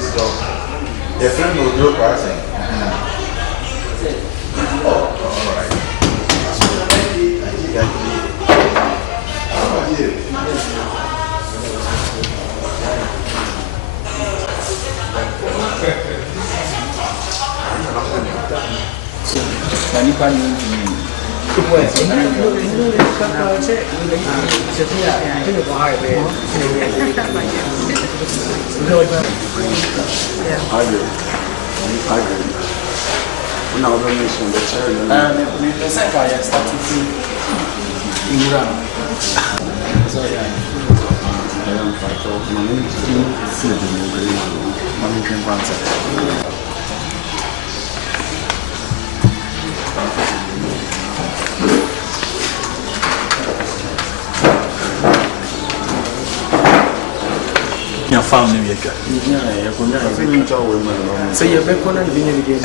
So, your friend will do passing. Oh, all right. How about you? I agree. When I was mentioning the cherry, the second I started to so yeah. I am quite old. My name is your family maker. So you're back on the vineyard again.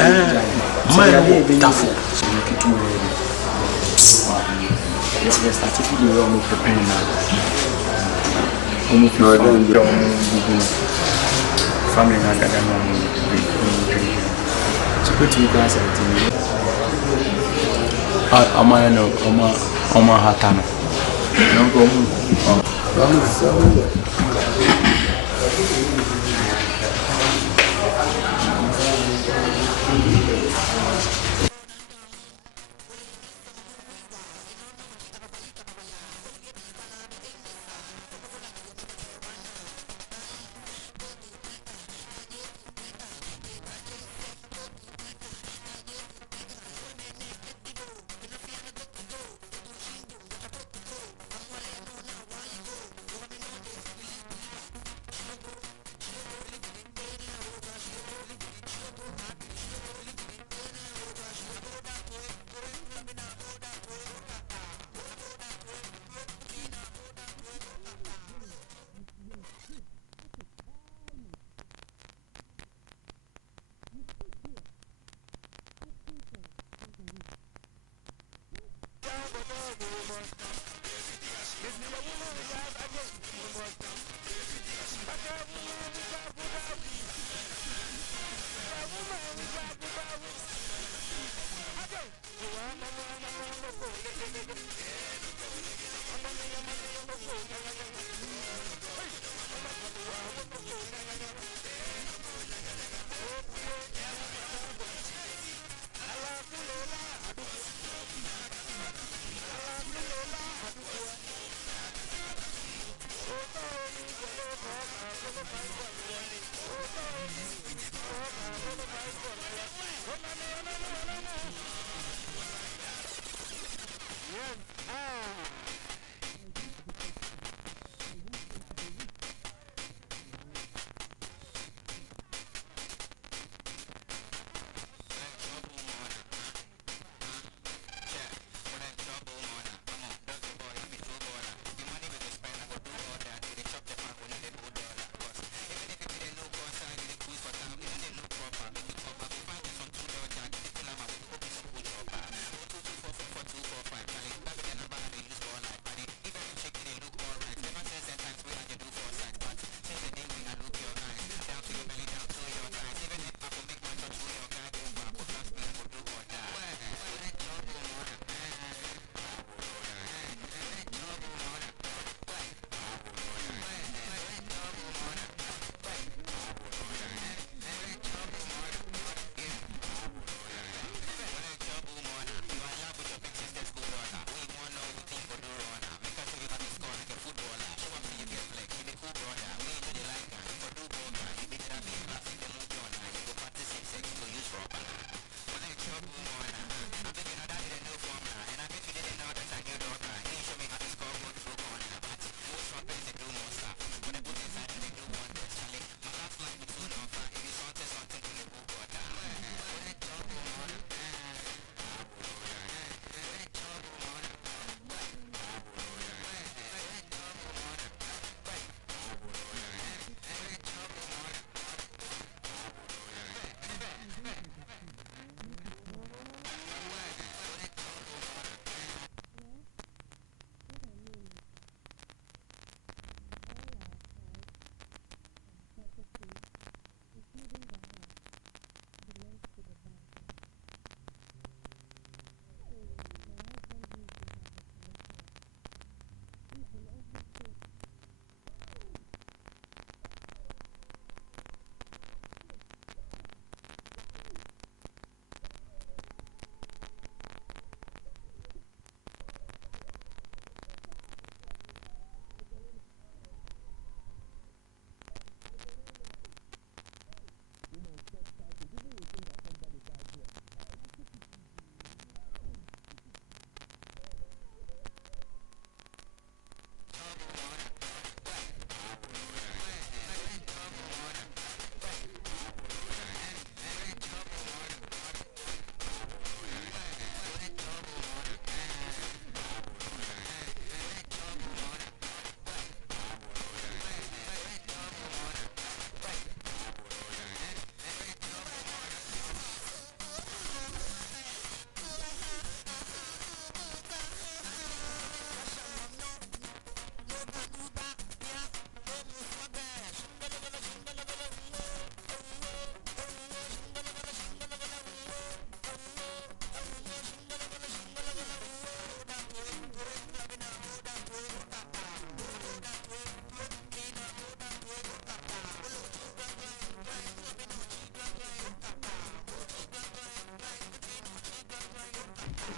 My tafu. Yes, we started to do almost preparing now. Almost no, family not that so put to class I'm a hatana. No go.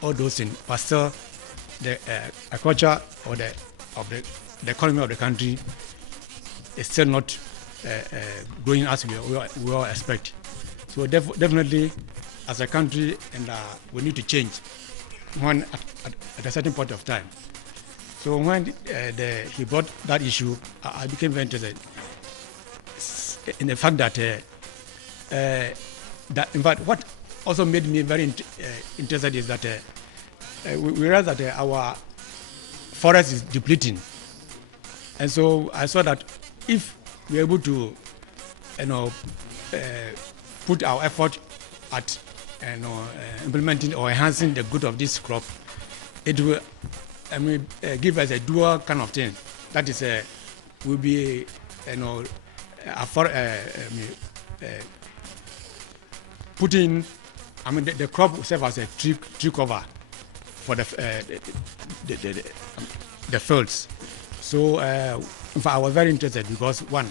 all those things, but still the agriculture or the economy of the country is still not growing as we all expect. So definitely, as a country, and we need to change one at a certain point of time. So when he brought that issue, I became very interested in the fact that in fact, what also made me very interested is that we realized that our forest is depleting, and so I saw that if we're able to, put our effort at implementing or enhancing the growth of this crop, it will give us a dual kind of thing. That is, will be putting, the crop will serve as a tree cover for the fields. So in fact, I was very interested because one,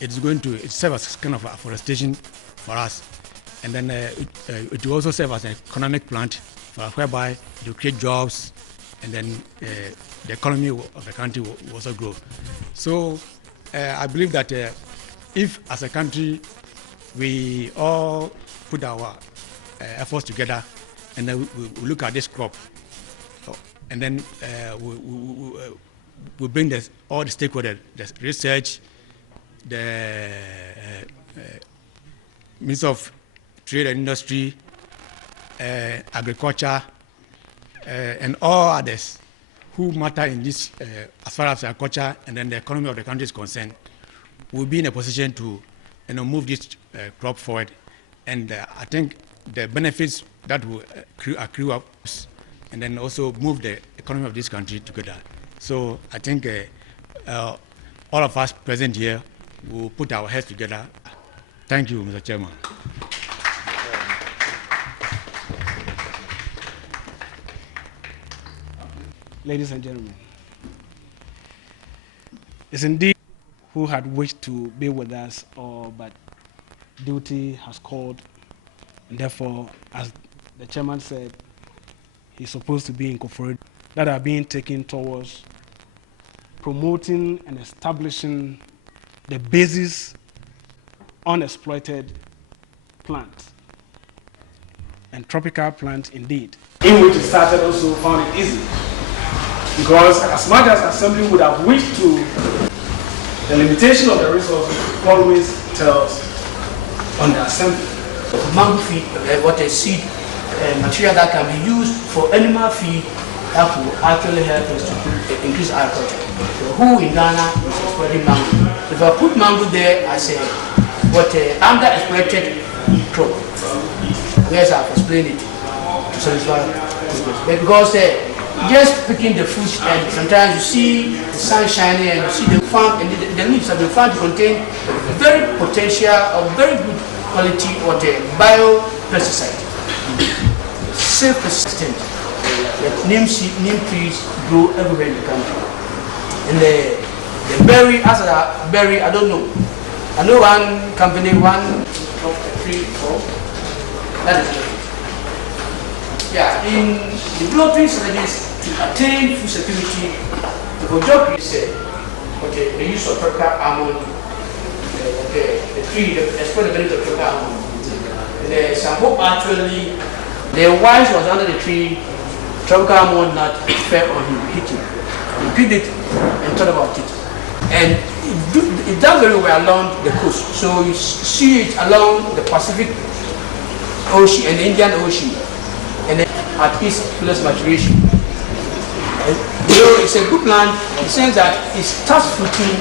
it's going to serve as kind of afforestation for us, and then it will also serve as an economic plant whereby it will create jobs, and then the economy of the country will also grow. So I believe that if as a country we all put our efforts together and then we look at this crop, and then we bring all the stakeholders, the research, the Ministry of Trade and Industry, agriculture, and all others who matter in this as far as agriculture and then the economy of the country is concerned, will be in a position to move this crop forward. And I think the benefits that will accrue up, and then also move the economy of this country together. So I think all of us present here will put our heads together. Thank you, Mr. Chairman. Ladies and gentlemen, it's indeed who had wished to be with us, but duty has called, and therefore, as the chairman said, he's supposed to be incorporated, that are being taken towards promoting and establishing the basis unexploited plants and tropical plants indeed, in which it started also found it easy. Because as much as Assembly would have wished to, the limitation of the resources always tells on the Assembly. Mango feed, what a seed material that can be used for animal feed that will actually help us to increase agriculture. So who in Ghana is exploiting mango? If I put mango there as a under-exploited crop, yes, I've explained it to satisfy because just picking the fruits, and sometimes you see the sun shining and you see the farm, and the leaves have been found to contain very potential or very good quality of the bio-pesticide. Safe persistent. Neem trees grow everywhere in the country. And the berry, as a berry, I don't know. I know one company, one of a tree for that is it. Yeah, in developing strategies to attain food security, the Kojok said, okay, the use of tropical almond, the tree, exploit the benefit of tropical almond. The Samhope actually, the wise was under the tree, tropical almond nut fell on him, hit him. He picked it and thought about it. And it does very well along the coast. So you see it along the Pacific Ocean and the Indian Ocean. And then at its fullest maturation. It's a good plant in the sense that it starts fruiting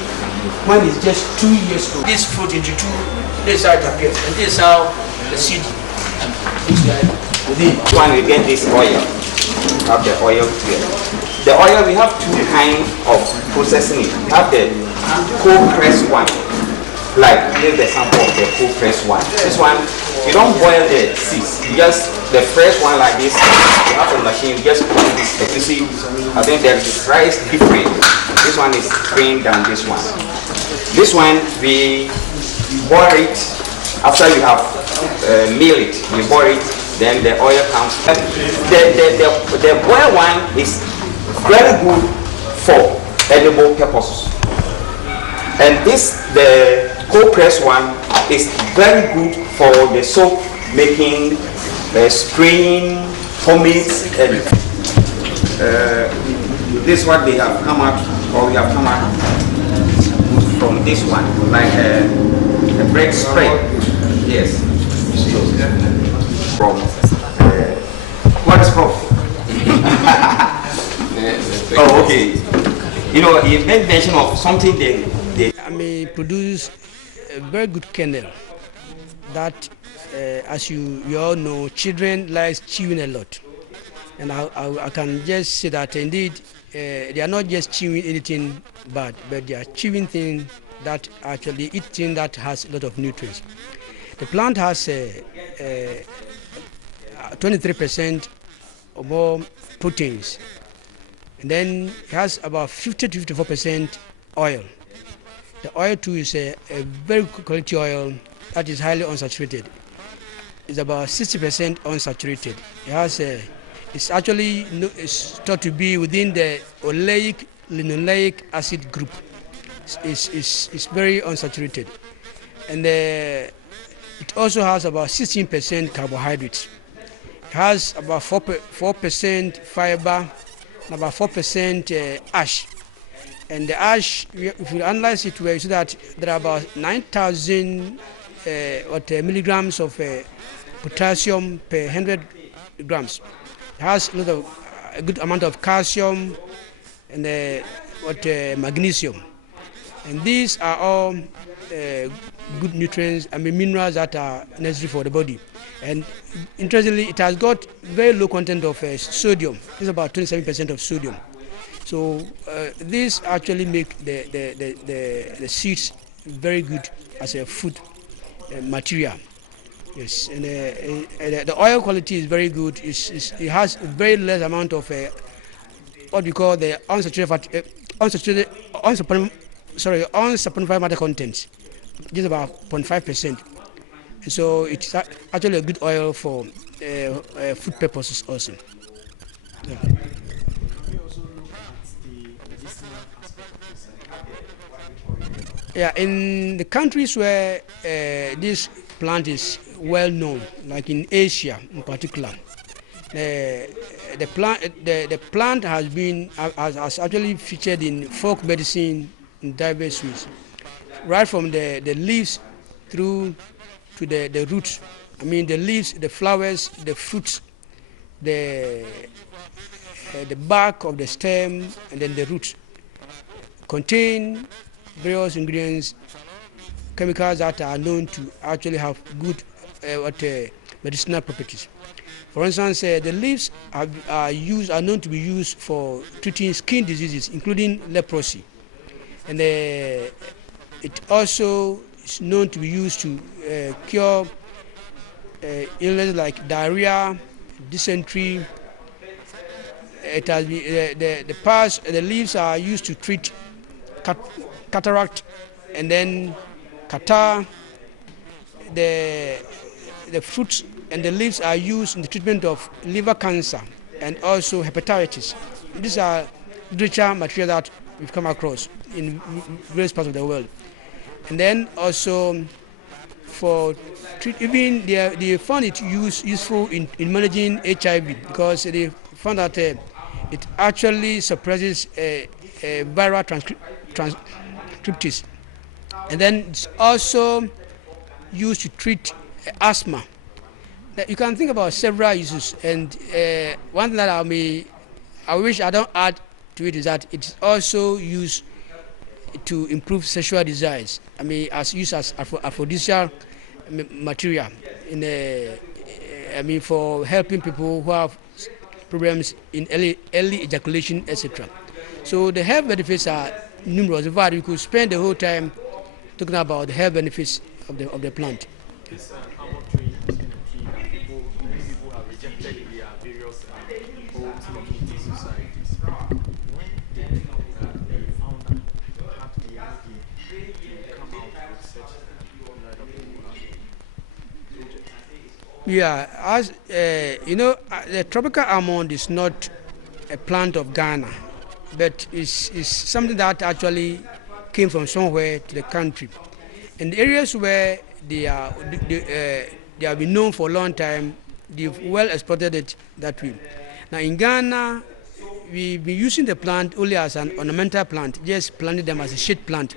when it's just 2 years old. This fruit into 2, this is how it appears, and this is how the seed looks like within. When we get this oil, we have the oil here. The oil, we have 2 kinds of processing it. We have the cold press one, like here's the sample of the cold press one. This one, you don't boil the seeds, you just the fresh one like this. You have a machine, you just put this. You see, I think the price different. This one is green than this one. This one we boil it after you have milled it. We boil it, then the oil comes. The boiled one is very good for edible purposes. And the cold pressed one is very good for the soap making, spraying, pomades. This is what they have come out, or we have come out from this one, like a bread spray. Yes. From what is from? Oh, okay. You know, he made mention of something they produce a very good kernel that, as you all know, children like chewing a lot. And I can just say that indeed they are not just chewing anything bad, but they are chewing things that actually eat things that has a lot of nutrients. The plant has 23% or more proteins, and then it has about 50 to 54% oil. The oil too is a very good quality oil that is highly unsaturated. It's about 60% unsaturated. It has it's actually it's thought to be within the oleic linoleic acid group. It's very unsaturated, and it also has about 16% carbohydrates. It has about 4% fiber and about 4% ash. And the ash, if you analyze it, we see that there are about 9,000 milligrams of potassium per 100 grams. It has a good amount of calcium and magnesium. And these are all good nutrients, minerals that are necessary for the body. And interestingly, it has got very low content of sodium. It's about 27% of sodium. So this actually make the seeds very good as a food material. Yes, and the oil quality is very good. It has very less amount of what we call the unsaturated matter content, just about 0.5%. So it's actually a good oil for food purposes also. Yeah. Yeah, in the countries where this plant is well known, like in Asia in particular, the plant has actually featured in folk medicine in diverse ways, right from the leaves through to the roots. I mean, the leaves, the flowers, the fruits, the bark of the stem, and then the roots contain various ingredients, chemicals that are known to actually have good medicinal properties. For instance, the leaves are known to be used for treating skin diseases, including leprosy, and it also is known to be used to cure illnesses like diarrhea, dysentery. It has been the leaves are used to treat cataract, and then catarrh. The fruits and the leaves are used in the treatment of liver cancer and also hepatitis. These are literature material that we've come across in various parts of the world. And then also for even they found it useful in managing HIV, because they found that it actually suppresses viral transcriptase. And then it's also used to treat asthma. You can think about several uses, and one thing that I wish I don't add to it is that it's also used to improve sexual desires. I mean, as used as aphrodisiac material for helping people who have problems in early ejaculation, etc. So the health benefits are numerous. In fact, we could spend the whole time talking about the health benefits of the plant. This almond tree has been a tree that many people have rejected in their various homes, community societies. When did the founder have the idea to come out with such a project? Yeah, as the tropical almond is not a plant of Ghana, but is something that actually came from somewhere to the country. In the areas where they have been known for a long time, they've well exploited it that way. Now in Ghana, we've been using the plant only as an ornamental plant, just planting them as a shade plant.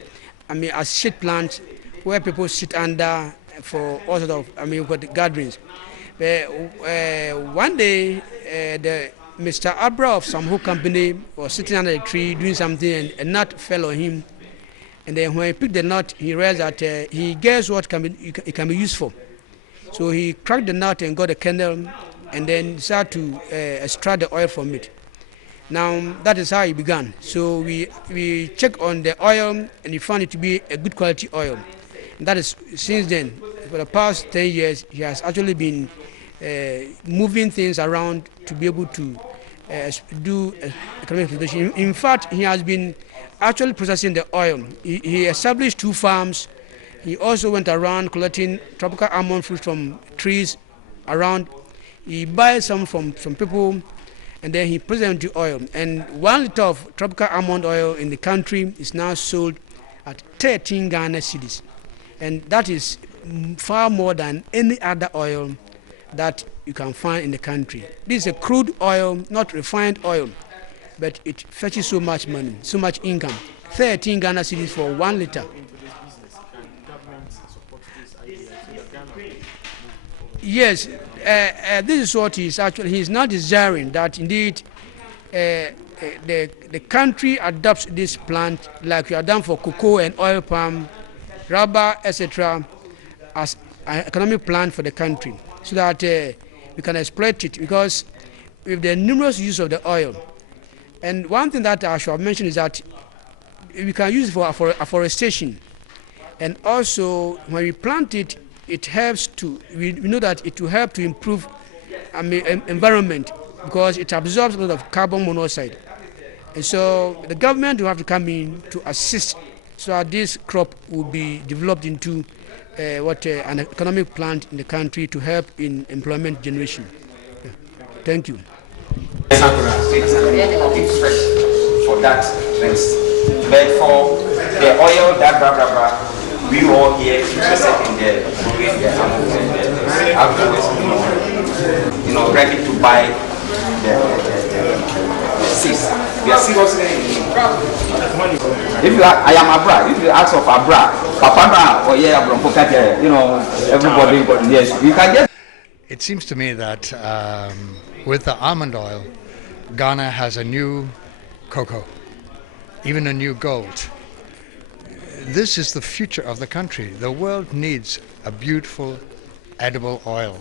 I mean, as shade plant where people sit under for all sort of, for the gatherings. One day, the Mr. Abra of Samhope company was sitting under a tree doing something, and a nut fell on him. And then when he picked the nut, he realized that he guessed what it can be used for. So he cracked the nut and got a candle, and then started to extract the oil from it. Now that is how it began. So we checked on the oil, and we found it to be a good quality oil. And that is since then, for the past 10 years, he has actually been moving things around to be able to do economic exploitation. In fact, he has been actually processing the oil. He established 2 farms. He also went around collecting tropical almond fruits from trees around. He buys some from people, and then he puts them into oil. And 1 liter of tropical almond oil in the country is now sold at 13 Ghana cedis. And that is far more than any other oil that you can find in the country. This is a crude oil, not refined oil, but it fetches so much money, so much income. 13 Ghana cedis for 1 liter. Yes, this is what he's not desiring, that indeed the country adopts this plant like we have done for cocoa and oil palm, rubber, etc., as an economic plan for the country, so that we can exploit it, because with the numerous use of the oil. And one thing that I should mention is that we can use it for afforestation. And also, when we plant it, it helps to, we know that it will help to improve environment, because it absorbs a lot of carbon monoxide. And so the government will have to come in to assist so that this crop will be developed into an economic plant in the country to help in employment generation. Yeah. Thank you. For that, but for the oil, that blah blah blah, we all here interested in the growing the afterwards, ready to buy the seeds. We are seriously. If you I am Abra, if you ask of Abra, Papa or yeah, everybody, yes, you can get. It seems to me that with the almond oil, Ghana has a new cocoa, even a new gold. This is the future of the country. The world needs a beautiful, edible oil.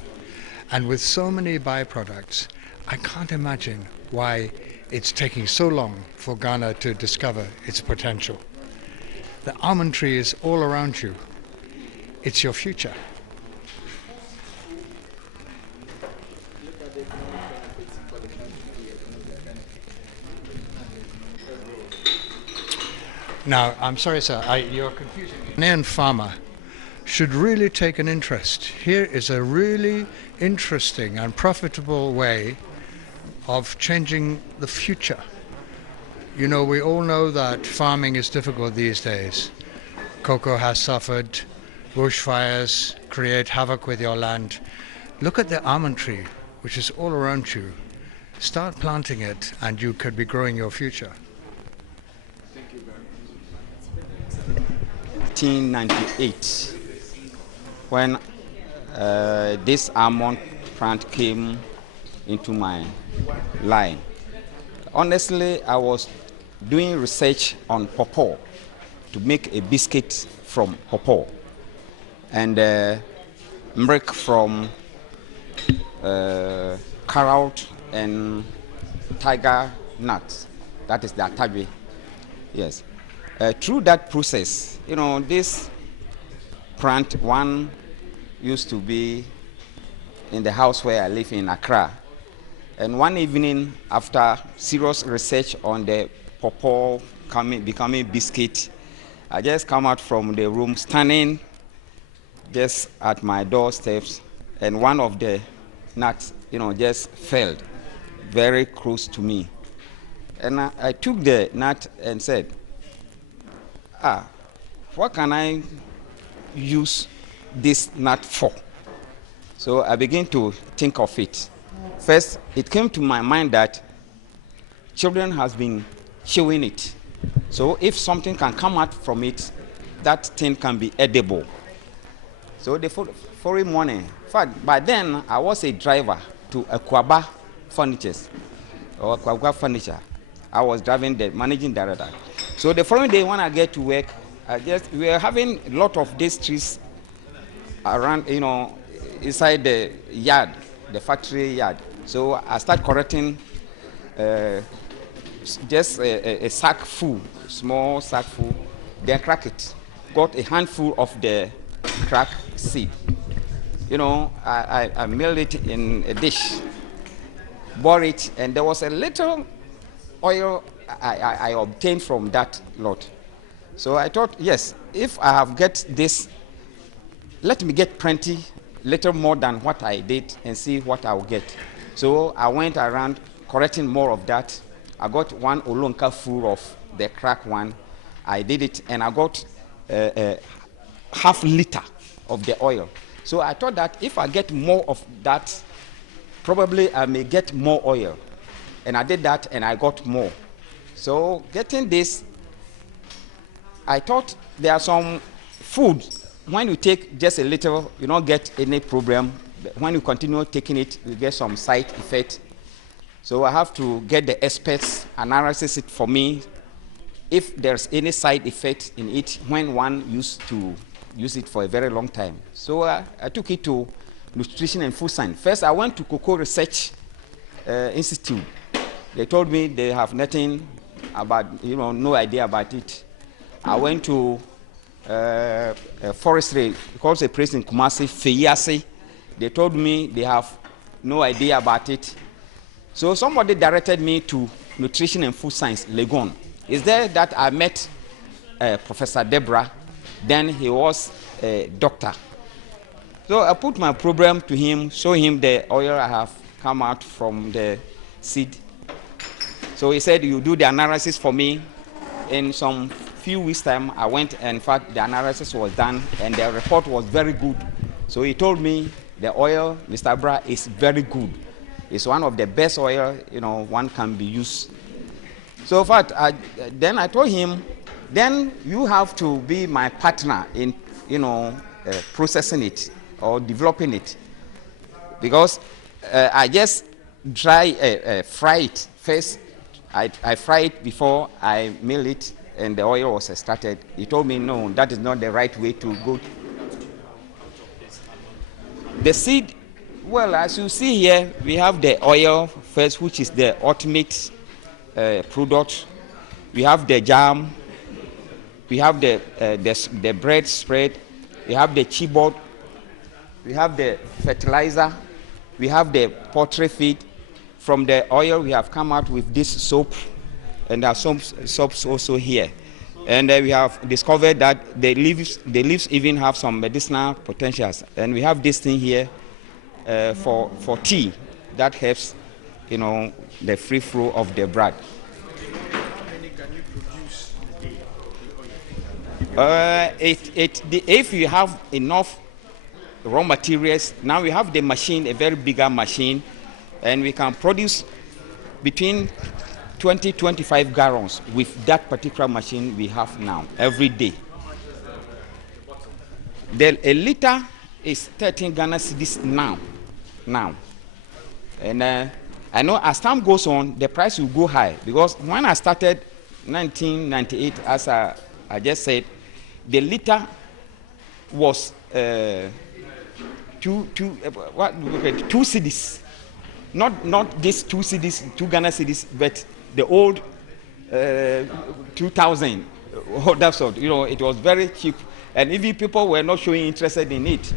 And with so many byproducts, I can't imagine why it's taking so long for Ghana to discover its potential. The almond tree is all around you. It's your future. Now, I'm sorry, sir, you're confusing me. An Ghanaian farmer should really take an interest. Here is a really interesting and profitable way of changing the future. We all know that farming is difficult these days. Cocoa has suffered, bushfires create havoc with your land. Look at the almond tree, which is all around you. Start planting it and you could be growing your future. 1998, when this almond plant came into my line. Honestly, I was doing research on pawpaw to make a biscuit from pawpaw, and milk from carrot and tiger nuts. That is the atabi. Yes. Through that process, this plant one used to be in the house where I live in Accra. And one evening, after serious research on the pawpaw becoming biscuit, I just come out from the room, standing just at my doorsteps, and one of the nuts, just fell very close to me. And I took the nut and said, what can I use this nut for? So I began to think of it. First, it came to my mind that children has been chewing it. So if something can come out from it, that thing can be edible. So the following morning, in fact, by then I was a driver to Akwaba Furnitures, or Akwaba Furniture. I was driving the managing director. So the following day when I get to work, we were having a lot of these trees around, inside the yard, the factory yard. So I start collecting just a sack full, small sack full, then crack it. Got a handful of the crack seed. I milled it in a dish, boiled it, and there was a little oil I obtained from that lot. So I thought, yes, if I have get this, let me get plenty, little more than what I did, and see what I will get. So I went around collecting more of that. I got one olonka full of the crack one. I did it, and I got half liter of the oil. So I thought that if I get more of that, probably I may get more oil. And I did that, and I got more. So getting this, I thought there are some food, when you take just a little, you don't get any problem. When you continue taking it, you get some side effect. So I have to get the experts analysis it for me if there's any side effect in it when one used to use it for a very long time. So I took it to Nutrition and Food Science. First, I went to Cocoa Research Institute. They told me they have nothing about, no idea about it. I went to forestry, because a place in Kumasi, Feyasi. They told me they have no idea about it. So somebody directed me to Nutrition and Food Science, Legon. It's there that I met Professor Deborah. Then he was a doctor. So I put my problem to him, show him the oil I have come out from the seed. So he said, you do the analysis for me. In some few weeks' time, I went, and in fact, the analysis was done, and the report was very good. So he told me, the oil, Mr. Bra, is very good. It's one of the best oil, one can be used. So in fact, then I told him, then you have to be my partner in, processing it or developing it. Because I just fry it first. I fry it before I mill it, and the oil was extracted. He told me, no, that is not the right way to go. The seed, well, as you see here, we have the oil first, which is the ultimate product. We have the jam. We have the bread spread. We have the chibot. We have the fertilizer. We have the poultry feed. From the oil, we have come out with this soap, and there are some soaps also here. And we have discovered that the leaves even have some medicinal potentials. And we have this thing here for tea that helps, the free flow of the blood. How many can you produce a day? If you have enough raw materials, now we have the machine, a very bigger machine, and we can produce between 20-25 gallons with that particular machine we have now every day. A liter is 13 Ghana cedis now. And I know as time goes on, the price will go high, because when I started 1998, as I just said, the liter was 2 cedis. Not this 2 cedis, 2 Ghana cedis, but the old 2000. That sort. It was very cheap, and even people were not showing interest in it.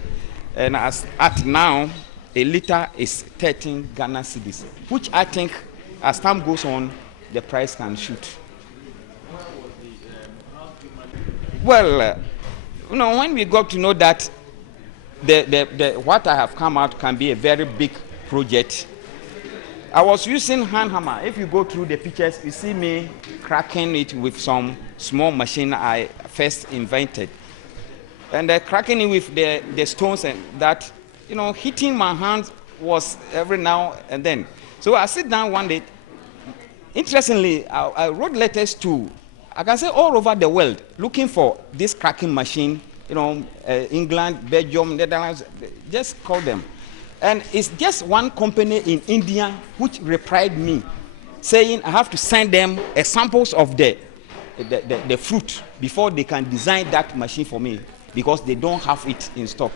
And as at now, a liter is 13 Ghana cedis, which I think, as time goes on, the price can shoot. Well, when we got to know that what I have come out can be a very big project. I was using hand hammer. If you go through the pictures, you see me cracking it with some small machine I first invented. And cracking it with the stones and that, hitting my hands was every now and then. So I sit down one day. Interestingly, I wrote letters to, I can say all over the world, looking for this cracking machine, England, Belgium, Netherlands, just call them. And it's just one company in India which replied me, saying I have to send them samples of the fruit before they can design that machine for me, because they don't have it in stock.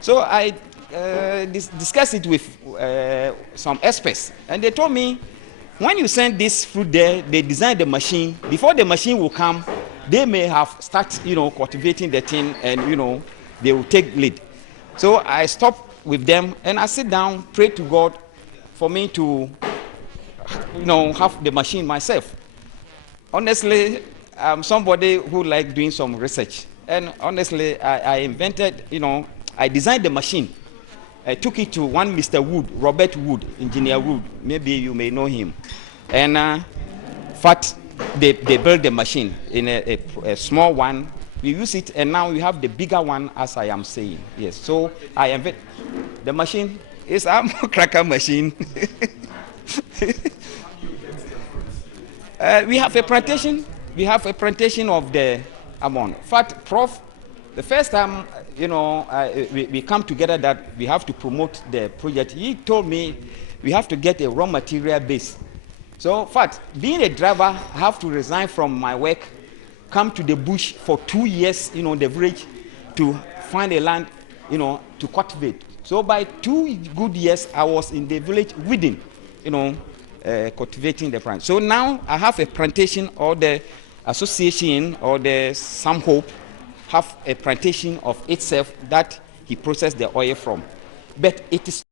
So I discussed it with some experts, and they told me, when you send this fruit there, they design the machine. Before the machine will come, they may have started, cultivating the thing, and they will take lead. So I stopped with them, and I sit down, pray to God for me to, have the machine myself. Honestly, I'm somebody who likes doing some research, and honestly, I invented, I designed the machine. I took it to one Mr. Wood, Robert Wood, Engineer Wood. Maybe you may know him. And they built the machine in a small one. We use it, and now we have the bigger one, as I am saying. Yes. So I invented the machine. It's a cracker machine. We have a plantation. We have a plantation of the amount. In fact, Prof, the first time, we come together that we have to promote the project, he told me we have to get a raw material base. So, in fact, being a driver, I have to resign from my work, come to the bush for 2 years, the village, to find a land, to cultivate. So by 2 good years, I was in the village within, cultivating the plant. So now I have a plantation, or the association, or the Samhope have a plantation of itself that he processed the oil from. But it is